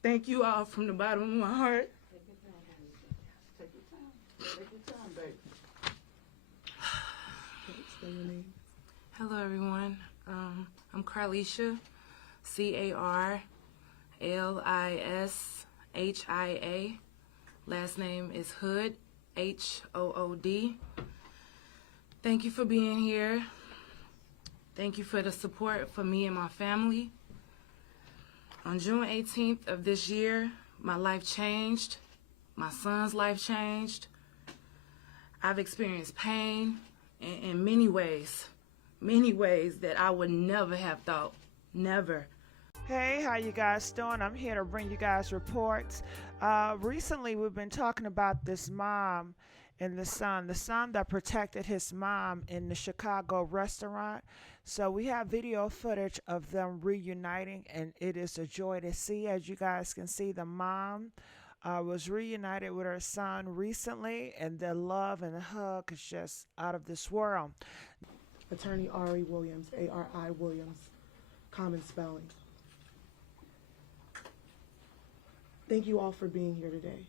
Thank you all from the bottom of my heart. Take your time, Carlisha. Take your time. Take your time, baby. Say your name. Hello, everyone. I'm Carlisha, Carlisha. Last name is Hood, Hood. Thank you for being here. Thank you for the support for me and my family. On June 18th of this year, my life changed. My son's life changed. I've experienced pain in many ways that I would never have thought. Never. Hey, how you guys doing? I'm here to bring you guys reports. Recently, we've been talking about this mom and the son that protected his mom in the Chicago restaurant. So we have video footage of them reuniting, and it is a joy to see. As you guys can see, the mom was reunited with her son recently, and their love and hug is just out of this world. Attorney Ari Williams, A-R-I Williams, common spelling. Thank you all for being here today.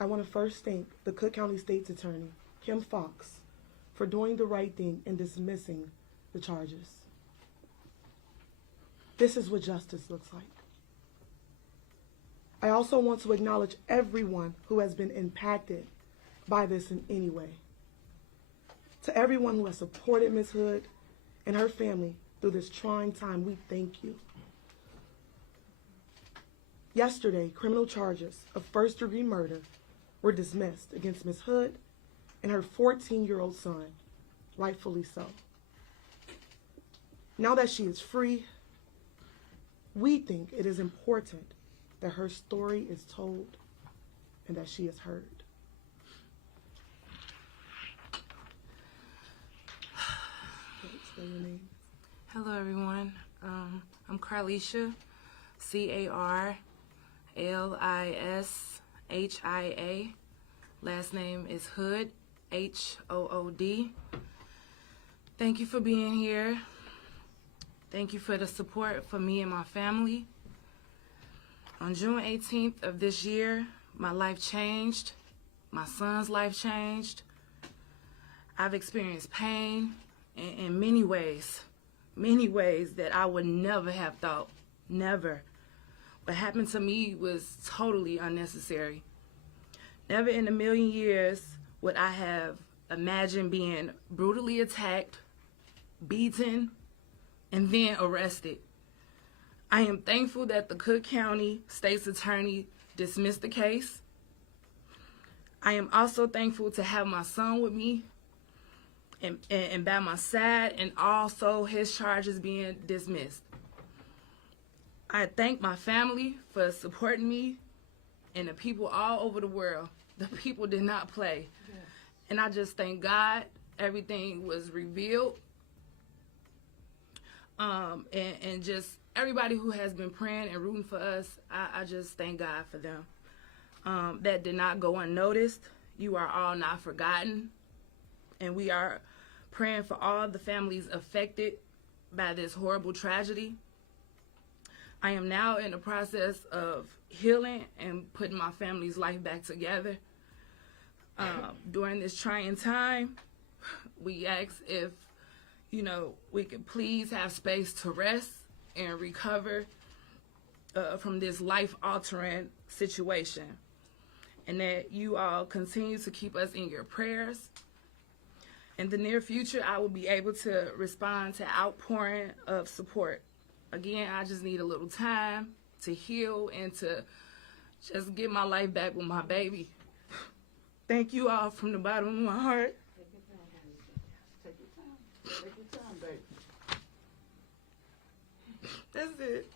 I want to first thank the Cook County State's Attorney, Kim Fox, for doing the right thing and dismissing the charges. This is what justice looks like. I also want to acknowledge everyone who has been impacted by this in any way. To everyone who has supported Ms. Hood and her family through this trying time, we thank you. Yesterday, criminal charges of first-degree murder were dismissed against Ms. Hood and her 14-year-old son, rightfully so. Now that she is free, we think it is important that her story is told and that she is heard. Say your name. Hello, everyone. I'm Carlisha, Carlisha. Last name is Hood, Hood. Thank you for being here. Thank you for the support for me and my family. On June 18th of this year, my life changed. My son's life changed. I've experienced pain in many ways that I would never have thought. Never. What happened to me was totally unnecessary. Never in a million years would I have imagined being brutally attacked, beaten, and then arrested. I am thankful that the Cook County State's Attorney dismissed the case. I am also thankful to have my son with me and by my side, and also his charges being dismissed. I thank my family for supporting me and the people all over the world. The people did not play. Yeah. And I just thank God everything was revealed. And just everybody who has been praying and rooting for us, I just thank God for them. That did not go unnoticed. You are all not forgotten. And we are praying for all the families affected by this horrible tragedy. I am now in the process of healing and putting my family's life back together. During this trying time, we ask if, we could please have space to rest and recover from this life-altering situation. And that you all continue to keep us in your prayers. In the near future, I will be able to respond to outpouring of support. Again, I just need a little time to heal and to just get my life back with my baby. Thank you all from the bottom of my heart. Take your time, Carlisha. Take your time. Take your time, baby. That's it.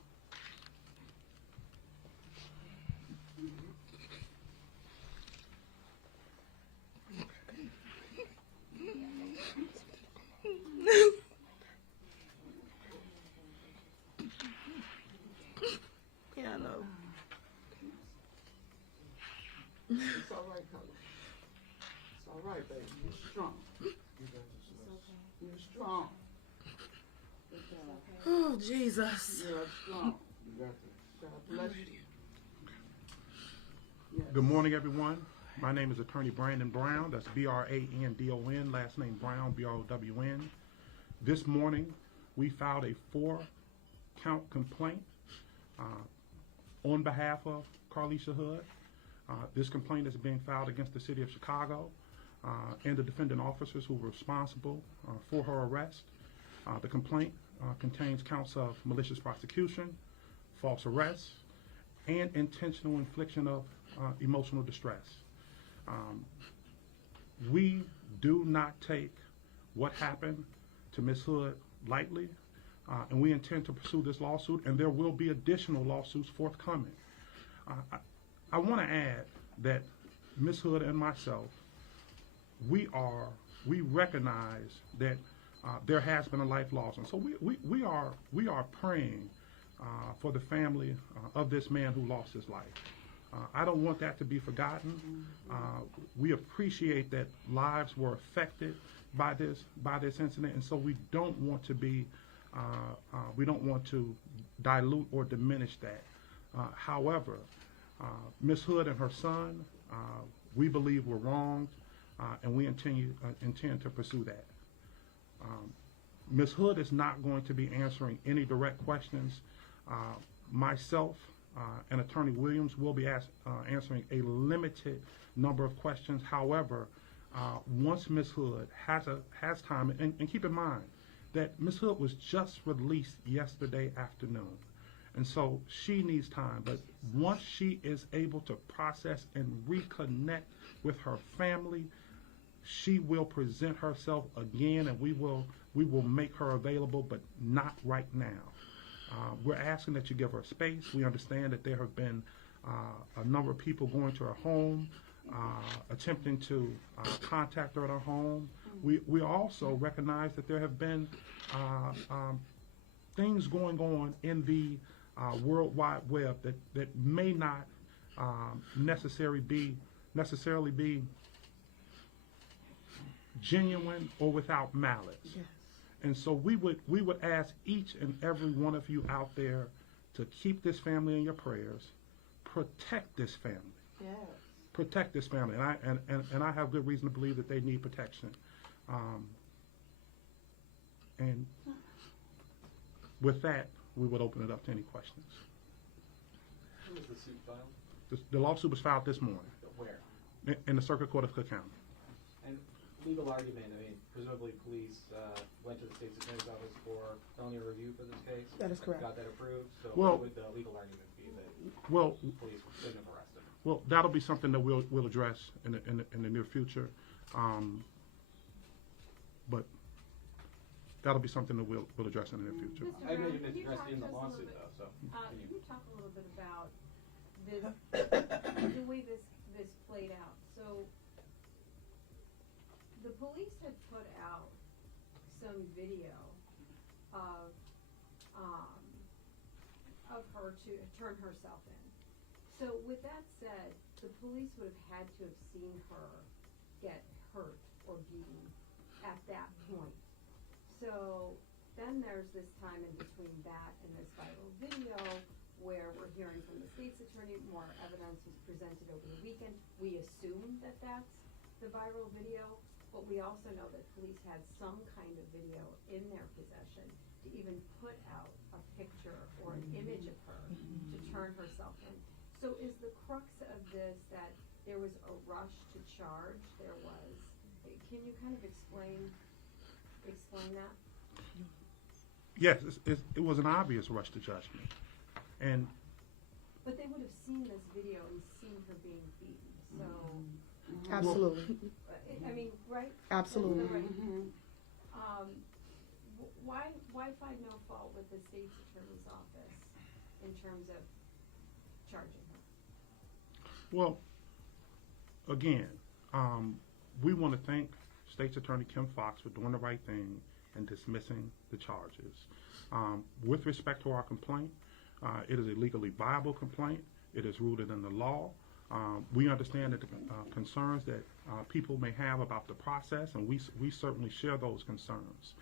Yeah, I know. It's all right, Carlisha. It's all right, baby. You're strong. You're strong. Oh, Jesus. You're strong. You got this. bless you. Yes. Good morning, everyone. My name is Attorney Brandon Brown. That's Brandon, last name Brown, Brown. This morning, we filed a 4-count complaint on behalf of Carlisha Hood. This complaint is being filed against the City of Chicago and the defendant officers who were responsible for her arrest. The complaint contains counts of malicious prosecution, false arrest, and intentional infliction of emotional distress. We do not take what happened to Ms. Hood lightly, and we intend to pursue this lawsuit, and there will be additional lawsuits forthcoming. I want to add that Ms. Hood and myself, we recognize that there has been a life lost, and so we are praying for the family of this man who lost his life. I don't want that to be forgotten. We appreciate that lives were affected by this incident, and so we don't want to dilute or diminish that. However, Ms. Hood and her son, we believe were wronged, and we intend to pursue that. Ms. Hood is not going to be answering any direct questions. Myself and Attorney Williams will be answering a limited number of questions. However, once Ms. Hood has time, and keep in mind that Ms. Hood was just released yesterday afternoon, and so she needs time. But once she is able to process and reconnect with her family, she will present herself again, and we will make her available, but not right now. We're asking that you give her space. We understand that there have been a number of people going to her home, attempting to contact her at her home. We also recognize that there have been things going on in the World Wide Web that may not necessarily be genuine or without malice. Yes. And so we would ask each and every one of you out there to keep this family in your prayers, protect this family. Yes. Protect this family, and I have good reason to believe that they need protection. And with that, we would open it up to any questions. When was the suit filed? The lawsuit was filed this morning Where? in the Circuit Court of Cook County. And legal argument, I mean, presumably police went to the state's attorney's office for felony review for this case? That is correct. Got that approved? So Well- what would the legal argument be that Well, police shouldn't have arrested him? well, that'll be something that we'll address in the near future. But that'll be something that we'll address in the near future. Mr. I Brown, imagine can it's you talk addressed in to the us a little lawsuit bit- though, so Can continue. you talk a little bit about the way this played out? So the police had put out some video of her to turn herself in. So with that said, the police would have had to have seen her get hurt or beaten at that point. So then there's this time in between that and this viral video where we're hearing from the state's attorney, more evidence was presented over the weekend. We assume that that's the viral video, but we also know that police had some kind of video in their possession to even put out a picture or an image of her to turn herself in. So is the crux of this that there was a rush to charge? There was. Can you kind of explain that? Yes, it was an obvious rush to judgment, and But they would have seen this video and seen her being beaten. So, Absolutely. I mean, right? Absolutely. That's the right- Mm-hmm. Why find no fault with the state's attorney's office in terms of charging her? well, again, we want to thank State's Attorney Kim Foxx for doing the right thing and dismissing the charges. With respect to our complaint, it is a legally viable complaint. It is rooted in the law. We understand that the concerns that people may have about the process, and we certainly share those concerns.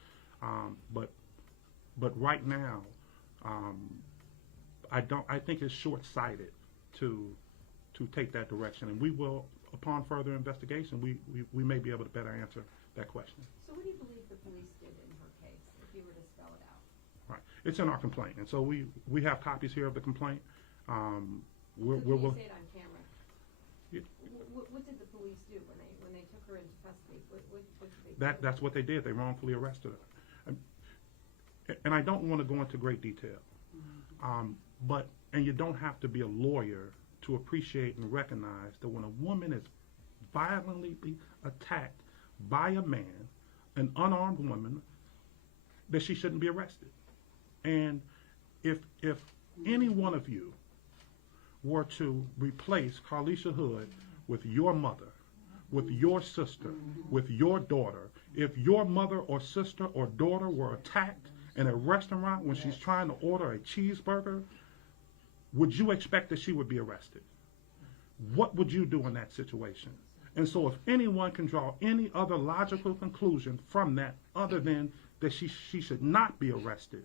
But right now, I think it's short-sighted to take that direction, and we will, upon further investigation, we may be able to better answer that question. So what do you believe the police did in her case, if you were to spell it out? Right. It's in our complaint, and so we have copies here of the complaint. So can you say it on camera? Yeah. What did the police do when they took her into custody? What did they do? That's what they did. They wrongfully arrested her. And I don't want to go into great detail, and you don't have to be a lawyer to appreciate and recognize that when a woman is violently attacked by a man, an unarmed woman, that she shouldn't be arrested. And if any one of you were to replace Carlisha Hood with your mother, with your sister, with your daughter, if your mother or sister or daughter were attacked in a restaurant when she's trying to order a cheeseburger, would you expect that she would be arrested? What would you do in that situation? And so if anyone can draw any other logical conclusion from that other than that she should not be arrested,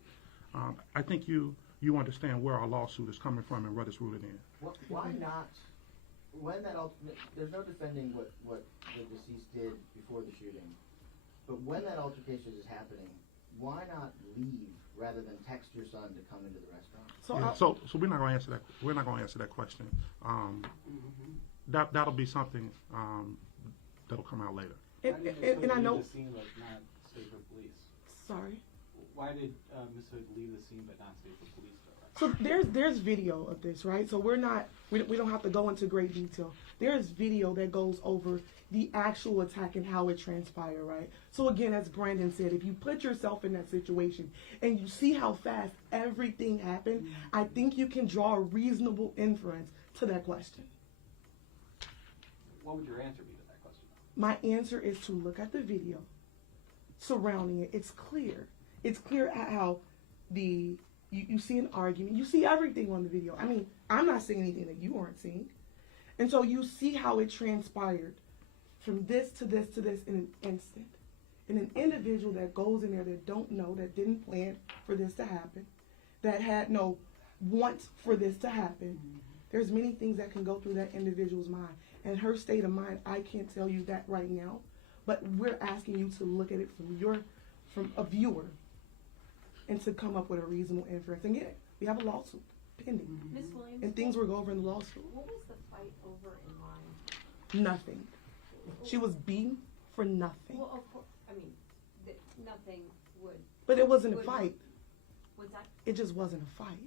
I think you understand where our lawsuit is coming from and what it's rooted in. Why not? When that there's no defending what the deceased did before the shooting, but when that altercation is happening, why not leave rather than text your son to come into the restaurant? So we're not going to answer that. We're not going to answer that question. That'll be something that'll come out later. And I know. The scene but not stay for police? Sorry. Why did Miss Hood leave the scene but not stay for police? So there's video of this, right? So we don't have to go into great detail. There's video that goes over the actual attack and how it transpired, right? So again, as Brandon said, if you put yourself in that situation and you see how fast everything happened, I think you can draw a reasonable inference to that question. What would your answer be to that question? My answer is to look at the video surrounding it. It's clear. It's clear how you see an argument. You see everything on the video. I mean, I'm not seeing anything that you aren't seeing. And so you see how it transpired from this to this to this in an instant. And an individual that goes in there that don't know, that didn't plan for this to happen, that had no want for this to happen. There's many things that can go through that individual's mind. And her state of mind, I can't tell you that right now. But we're asking you to look at it from a viewer and to come up with a reasonable inference. And again, we have a lawsuit pending. Ms. Williams, And things will go over in the lawsuit. what was the fight over in line? Nothing. She was beaten for nothing. Well, of course, I mean, nothing would. But it wasn't a fight. Was that? It just wasn't a fight.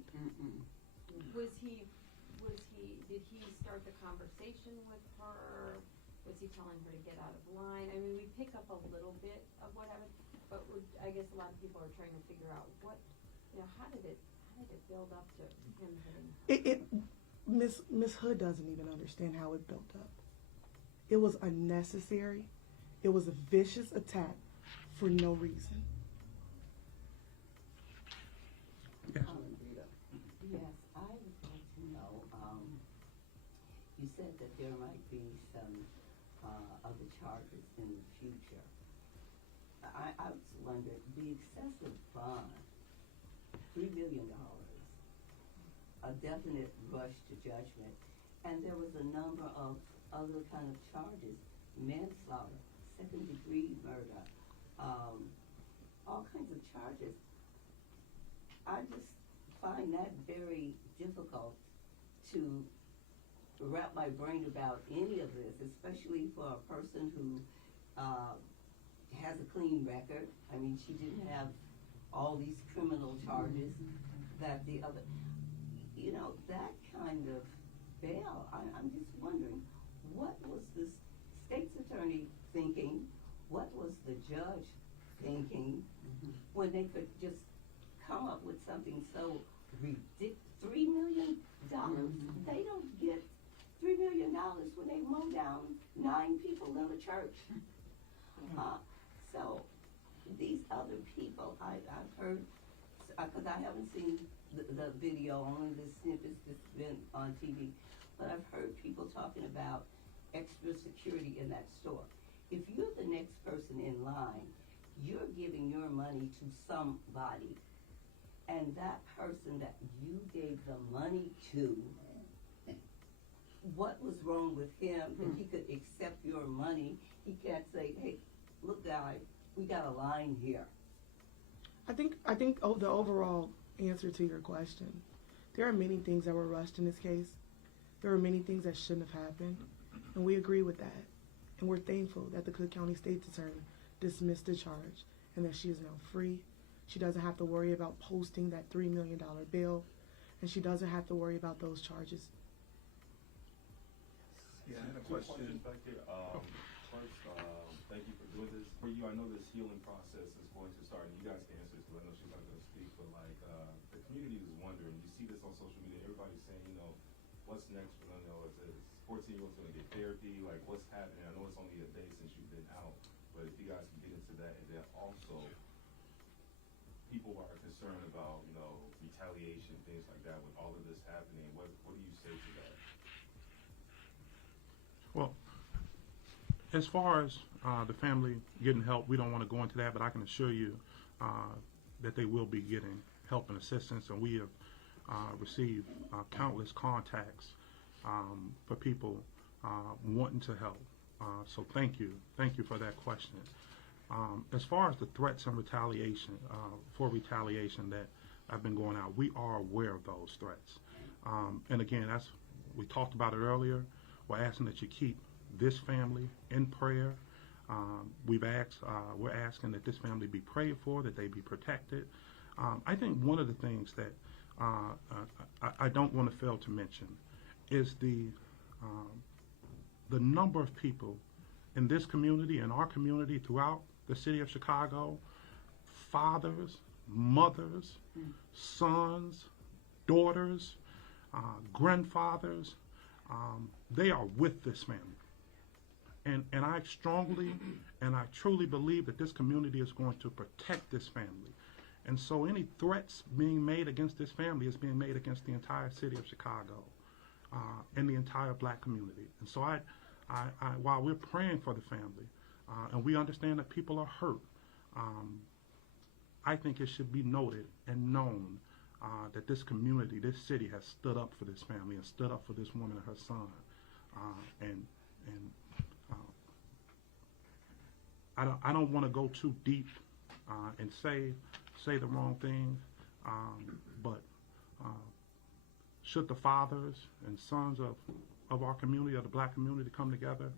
Did he start the conversation with her? Was he telling her to get out of line? I mean, we pick up a little bit of what happened, but I guess a lot of people are trying to figure out how did it build up to him hitting her? Miss Hood doesn't even understand how it built up. It was unnecessary. It was a vicious attack for no reason. Yes. Yes, I would like to know, you said that there might be some other charges in the future. I was wondering, the excessive bond, $3 million, a definite rush to judgment, and there was a number of other kind of charges, manslaughter, second-degree murder, all kinds of charges. I just find that very difficult to wrap my brain about any of this, especially for a person who has a clean record. I mean, she didn't have all these criminal charges that the other, that kind of bail. I'm just wondering, what was the state's attorney thinking? What was the judge thinking when they could just come up with something so ridiculous? $3 million. They don't get $3 million when they mow down 9 people in the church. So these other people, I've heard, because I haven't seen the video, only the snippets that's been on TV, but I've heard people talking about extra security in that store. If you're the next person in line, you're giving your money to somebody. and that person that you gave the money to, what was wrong with him that he could accept your money? He can't say, hey, look guys, we got a line here. I think the overall answer to your question, there are many things that were rushed in this case. There are many things that shouldn't have happened, and we agree with that. And we're thankful that the Cook County State's Attorney dismissed the charge and that she is now free. She doesn't have to worry about posting that $3 million bail, and she doesn't have to worry about those charges. Yeah, I had a question back here. First, thank you for doing this. For you, I know this healing process is going to start, and you guys can answer this because I know she's not going to speak, but like the community is wondering. You see this on social media, everybody's saying, you know, what's next for them? You know, is 14-year-olds going to get therapy? Like, what's happening? I know it's only a day since you've been out, but if you guys can get into that, and then also people are concerned about, you know, retaliation, things like that. With all of this happening, what do you say to that? Well, as far as the family getting help, we don't want to go into that, but I can assure you that they will be getting help and assistance, and we have received countless contacts for people wanting to help. So thank you for that question. As far as the threats and retaliation, that have been going out, we are aware of those threats. And again, we talked about it earlier. We're asking that you keep this family in prayer. We're asking that this family be prayed for, that they be protected. I think one of the things that I don't want to fail to mention is the number of people in this community, in our community, throughout the city of Chicago, fathers, mothers, sons, daughters, grandfathers, they are with this family. And I strongly and I truly believe that this community is going to protect this family. And so any threats being made against this family is being made against the entire city of Chicago and the entire black community. And so while we're praying for the family and we understand that people are hurt, I think it should be noted and known that this community, this city has stood up for this family and stood up for this woman and her son. I don't want to go too deep and say the wrong thing, but should the fathers and sons of our community, of the black community, come together,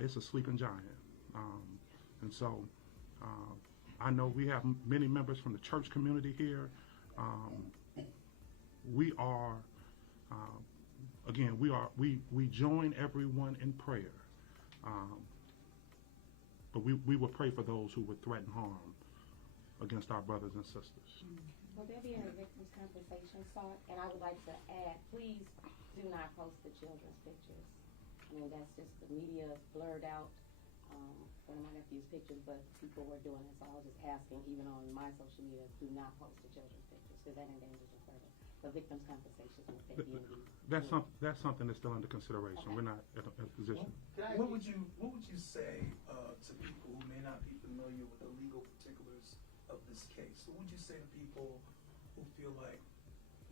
it's a sleeping giant. And so I know we have many members from the church community here. We are, again, we join everyone in prayer. But we will pray for those who would threaten harm against our brothers and sisters. Will there be any victims' compensation sought? And I would like to add, please do not post the children's pictures. I mean, that's just, the media blurred out one of my nephew's pictures, but people were doing it. So I was just asking, even on my social media, do not post the children's pictures, because that endangers them further. The victims' compensation will take the That's something that's still under consideration. Okay. We're not at a position. What would you say to people who may not be familiar with the legal particulars of this case? What would you say to people who feel like,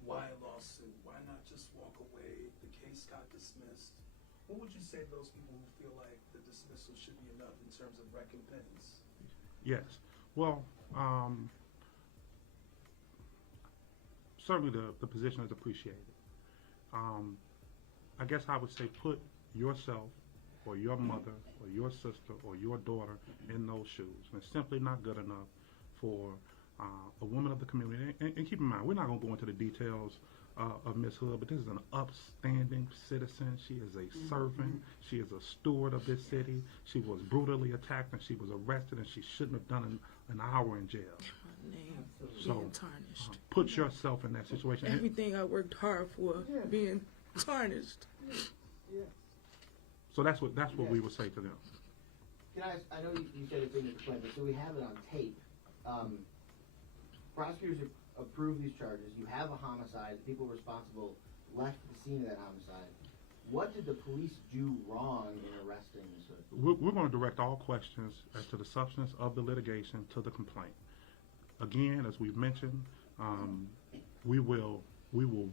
why a lawsuit? Why not just walk away? The case got dismissed. What would you say to those people who feel like the dismissal should be enough in terms of recompense? Yes. Well, certainly the position is appreciated. I guess I would say put yourself or your mother or your sister or your daughter in those shoes. And it's simply not good enough for a woman of the community. And keep in mind, we're not going to go into the details of Miss Hood, but this is an upstanding citizen. She is a servant. She is a steward of this city. She was brutally attacked and she was arrested, and she shouldn't have done an hour in jail. Name So being tarnished. Put yourself in that situation. Everything I worked hard for being tarnished. So that's what we would say to them. Can I know you said it's in your complaint, but so we have it on tape. Prosecutors approve these charges. You have a homicide. The people responsible left the scene of that homicide. What did the police do wrong in arresting Ms. Hood? We're going to direct all questions as to the substance of the litigation to the complaint. Again, as we've mentioned, We will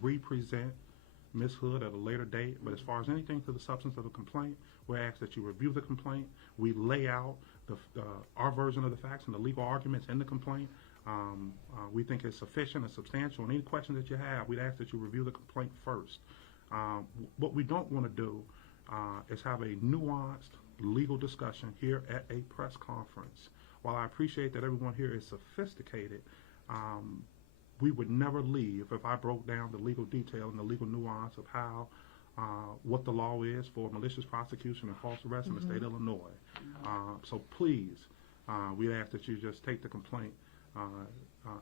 represent Ms. Hood at a later date, but as far as anything to the substance of the complaint, we ask that you review the complaint. We lay out our version of the facts and the legal arguments in the complaint. We think it's sufficient and substantial, and any questions that you have, we'd ask that you review the complaint first. What we don't want to do is have a nuanced legal discussion here at a press conference. While I appreciate that everyone here is sophisticated, we would never leave if I broke down the legal detail and the legal nuance of how, what the law is for malicious prosecution and false arrest in the state of Illinois. So please, we ask that you just take the complaint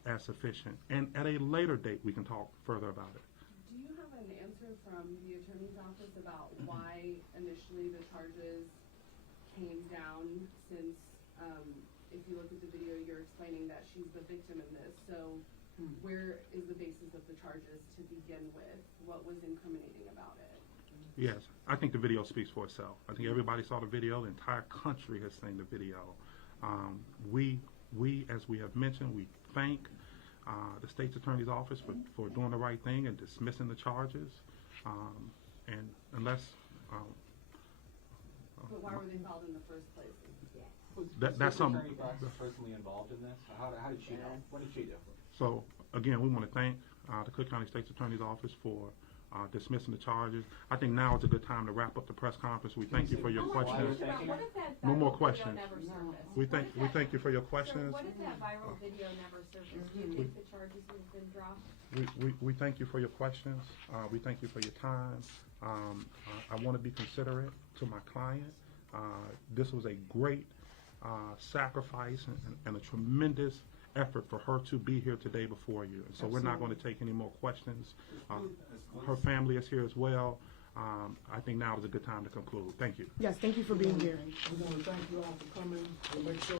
as sufficient, and at a later date we can talk further about it. Do you have an answer from the attorney's office about why initially the charges came down, since if you look at the video, you're explaining that she's the victim in this, so where is the basis of the charges to begin with? What was incriminating about it? Yes, I think the video speaks for itself. I think everybody saw the video. The entire country has seen the video. We, as we have mentioned, we thank the state's attorney's office for doing the right thing and dismissing the charges. And unless But why were they filed in the first place? that's something. Was the attorney personally involved in this? How did she know? What did she do? So again, we want to thank the Cook County State's Attorney's Office for dismissing the charges. I think now is a good time to wrap up the press conference. We thank you for your questions. What if that No more viral questions. video never surfaced? We thank you for your Sir, questions. what if that viral video never surfaced? Do you think the charges would have been dropped? We thank you for your questions. We thank you for your time. I want to be considerate to my client. This was a great sacrifice and a tremendous effort for her to be here today before you. And so we're not going to take any more questions. Her family is here as well. I think now is a good time to conclude. Thank you. Yes, thank you for being here. We want to thank you all for coming and make sure